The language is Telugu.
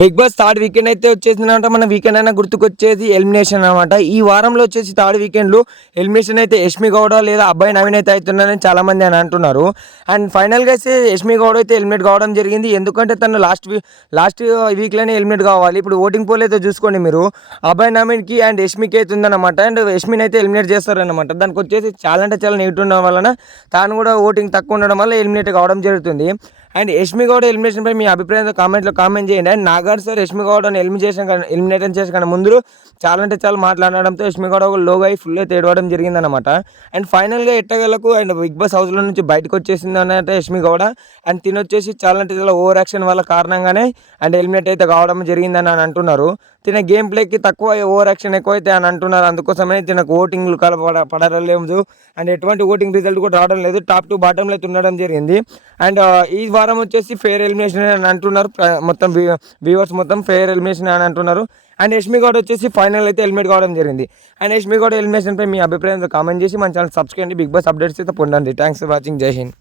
బిగ్ బాస్ థర్డ్ వీకెండ్ అయితే వచ్చేసిందంట. మన వీకెండ్ అయినా గుర్తుకొచ్చేది ఎలిమినేషన్ అనమాట. ఈ వారంలో వచ్చేసి థర్డ్ వీకెండ్లో ఎలిమినేషన్ అయితే యష్మి గౌడ లేదా అబ్బాయి నవీన్ అయితే అవుతున్నారని చాలామంది అని అంటున్నారు. అండ్ ఫైనల్గా అయితే యష్మి గౌడ అయితే ఎలిమినేట్ కావడం జరిగింది. ఎందుకంటే తను లాస్ట్ వీక్లోనే ఎలిమినేట్ కావాలి. ఇప్పుడు ఓటింగ్ పోల్ అయితే చూసుకోండి మీరు, అబ్బాయి నవీన్కి అండ్ యష్మికి అయితే ఉందన్నమాట. అండ్ యష్మిని అయితే ఎలిమినేట్ చేస్తారనమాట. దానికి వచ్చేసి చాలా అంటే చాలా నెగిటివ్ ఉండడం వలన తాను కూడా ఓటింగ్ తక్కువ ఉండడం వల్ల ఎలిమినేట్ కావడం జరుగుతుంది. అండ్ యష్మి గౌడ ఎలిమినేషన్పై మీ అభిప్రాయంతో కామెంట్లో కామెంట్ చేయండి. అండ్ నాగార్జున సార్ యష్మి గౌడని ఎలిమినేట్ చేసిన కానీ ముందు చాలా అంటే చాలా మాట్లాడడంతో యష్మి గౌడ ఒక లోగా ఫుల్గా తేడవడం జరిగిందనమాట. అండ్ ఫైనల్గా ఎట్టగలకు అండ్ బిగ్ బాస్ హౌస్లో నుంచి బయటకు వచ్చేసింది అన్నట్టు యష్మి గౌడ. అండ్ తినొచ్చేసి చాలా అంటే చాలా ఓవర్ యాక్షన్ వల్ల కారణంగానే అండ్ ఎలిమినేట్ అయితే కావడం జరిగిందని అని అంటున్నారు. తిన గేమ్ ప్లేకి తక్కువ ఓవర్ యాక్షన్ ఎక్కువ అయితే అని అంటున్నారు. అందుకోసమే తినకు ఓటింగ్లు పడడం లేదు. అండ్ ఎటువంటి ఓటింగ్ రిజల్ట్ కూడా రావడం లేదు. టాప్ టు బాటంలో అయితే ఉండడం జరిగింది. అండ్ ఈ వారం వచ్చేసి ఫెయిర్ ఎలిమినేషన్ అని అంటున్నారు. మొత్తం వ్యూవర్స్ మొత్తం ఫెయిర్ ఎలిమినేషన్ అని అంటున్నారు. అండ్ యష్మి గౌడ వచ్చేసి ఫైనల్ అయితే ఎలిమినేట్ కావడం జరిగింది. అండ్ యష్మి గౌడ ఎలిమినేషన్పై మీ అభిప్రాయంతో కామెంట్ చేసి మన ఛానల్ సబ్స్క్రైబ్ చేయండి. బిగ్ బాస్ అప్డేట్స్ అయితే పొందండి. Thanks for watching. జై హింద్.